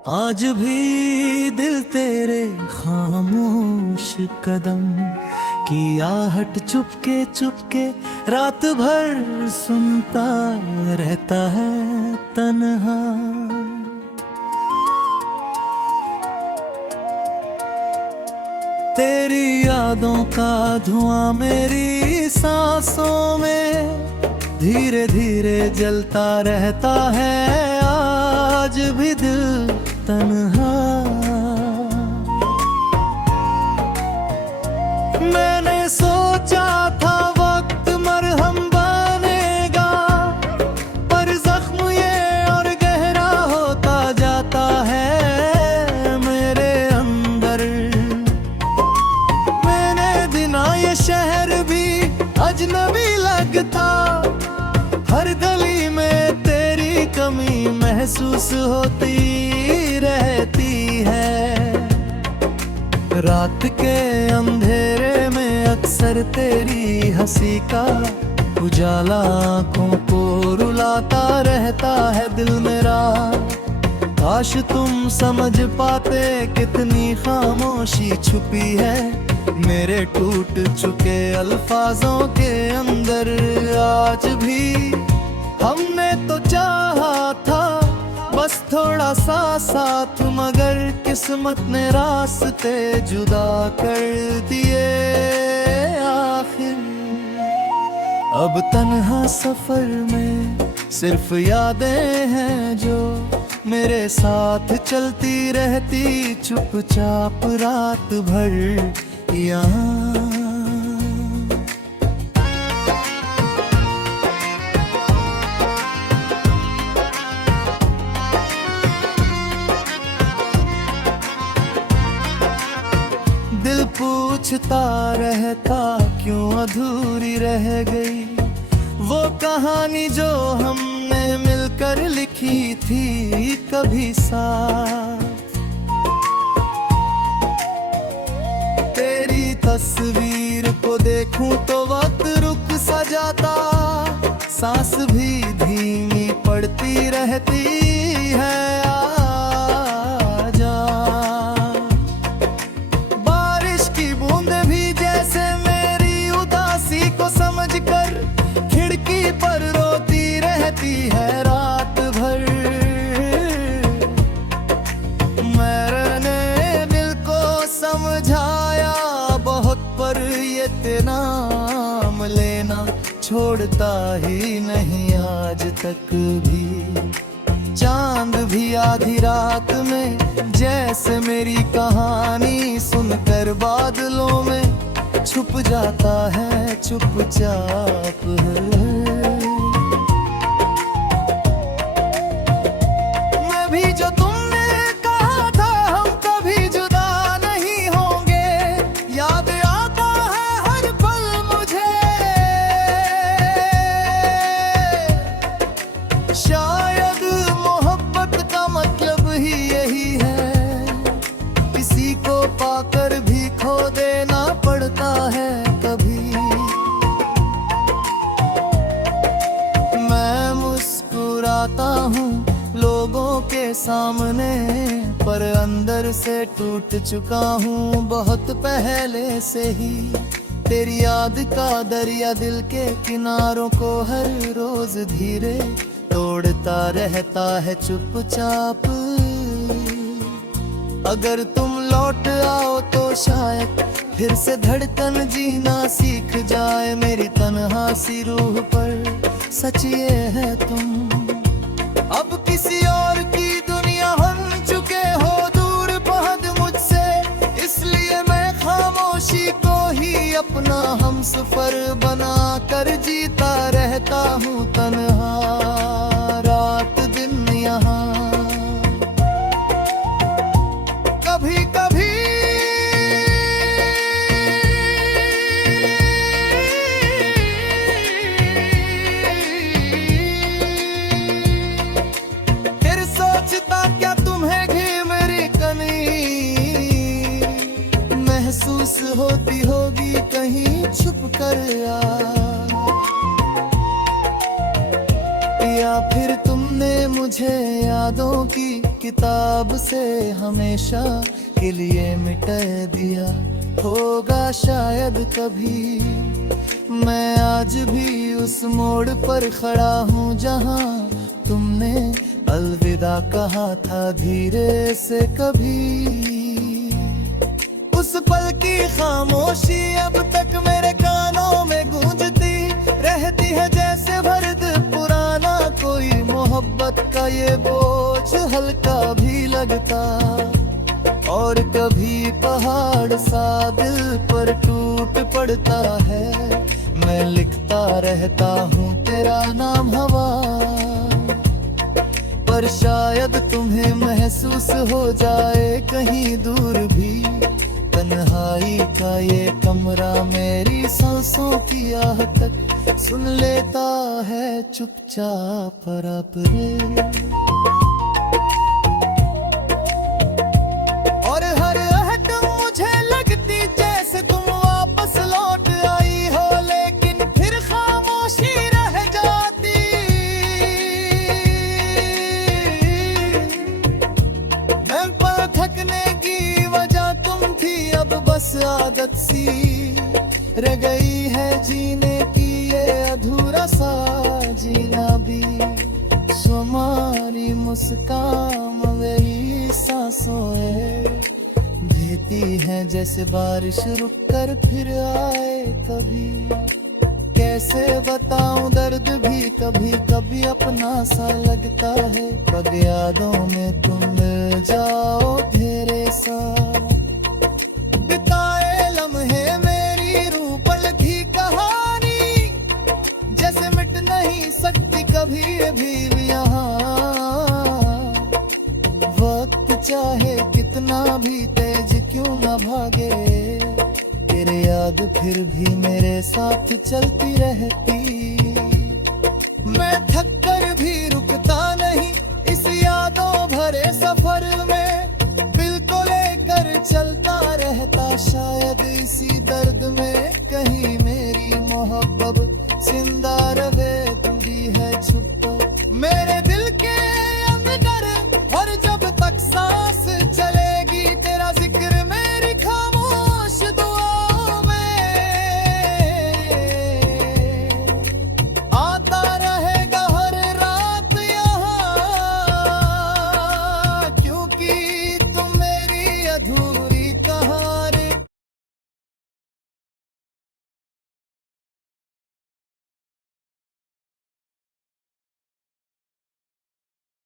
आज भी दिल तेरे खामोश कदम की आहट चुपके चुपके रात भर सुनता रहता है तन्हा। तेरी यादों का धुआं मेरी सांसों में धीरे धीरे जलता रहता है आज भी दिल तन्हा। मैंने सोचा था वक्त मरहम बनेगा, पर जख्म ये और गहरा होता जाता है मेरे अंदर। मैंने दिना ये शहर भी अजनबी लगता, हर गली में तेरी कमी महसूस होती रहती है। रात के अंधेरे में अक्सर तेरी हंसी का उजाला आंखों को रुलाता रहता है दिल मेरा। काश तुम समझ पाते कितनी खामोशी छुपी है मेरे टूट चुके अल्फाजों के अंदर। आज भी हमने तो चाहा था बस थोड़ा सा साथ, मगर किस्मत ने रास्ते जुदा कर दिए आखिर। अब तन्हा सफर में सिर्फ यादें हैं जो मेरे साथ चलती रहती चुपचाप रात भर यहाँ। दिल पूछता रहता क्यों अधूरी रह गई वो कहानी जो हमने मिलकर लिखी थी कभी साथ। तेरी तस्वीर को देखूं तो वक्त रुक सा जाता, सांस भी धीमी पड़ती रहती है। आजा बारिश की बूंदें भी जैसे मेरी उदासी को समझकर खिड़की पर रोती रहती है रात भर। मैंने दिल को समझाया बहुत, पर ये तेरा नाम लेना छोड़ता ही नहीं आज तक भी। चांद भी आधी रात में जैसे मेरी कहानी सुनकर बादलों में छुप जाता है चुपचाप। मैं भी जो तुमने कहा था हम कभी जुदा नहीं होंगे, याद आता है हर पल मुझे। शायद मोहब्बत का मतलब ही यही है, किसी को पाकर भी खो देना पड़ता है कभी। मैं मुस्कुराता हूँ लोगों के सामने, पर अंदर से टूट चुका हूँ बहुत पहले से ही। तेरी याद का दरिया दिल के किनारों को हर रोज धीरे तोड़ता रहता है चुपचाप। अगर तुम लौट आओ तो शायद फिर से धड़कन जीना सीख जाए मेरी तन्हा सी रूह पर। सच ये है तुम अब किसी और की दुनिया बन चुके हो, दूर बहुत मुझसे, इसलिए मैं खामोशी को ही अपना हमसफर बना कर जीता रहता हूँ तन्हा रात दिन यहाँ। कभी कभी फिर सोचता क्या तुम्हें भी मेरी कमी महसूस होती होगी कहीं छुप कर, या फिर तुमने मुझे यादों की किताब से हमेशा के लिए मिटा दिया होगा शायद कभी। मैं आज भी उस मोड़ पर खड़ा हूँ जहाँ तुमने अलविदा कहा था धीरे से कभी। उस पल की खामोशी अब तक मेरे कानों में गूंजती रहती है, जैसे भर्द पुराना कोई मोहब्बत का ये बोझ हल्का भी लगता। और कभी पहाड़ सा दिल पर टूट पड़ता है, मैं लिखता रहता हूँ तेरा नाम हवा पर। शायद तुम्हें महसूस हो जाए कहीं दूर भी, तन्हाई का ये कमरा मेरी सांसों की आह तक सुन लेता है चुपचाप रब रे। और हर अहद मुझे लगती जैसे तुम वापस लौट आई हो, लेकिन फिर खामोशी रह जाती। मैं पर थकने की वजह तुम थी, अब बस आदत सी रह गई है जीने की ये अधूरा सा जीना भी। तुम्हारी मुस्कान मेरी सांसों है, बहती है जैसे बारिश रुक कर फिर आए कभी। कैसे बताऊं दर्द भी कभी कभी अपना सा लगता है, कब यादों में तुम मिल जाओ घेरे सा। बिताए लम्हे मेरी रूह पल की कहानी, जैसे मिट नहीं सकती कभी भी यहाँ। वक्त चाहे कितना भी तेज क्यों न भागे, तेरे याद फिर भी मेरे साथ चलती रहती। मैं थक कर भी रुकता नहीं इस यादों भरे सफर में, दिल को लेकर चलता रहता शायद इसी दर्द में कहीं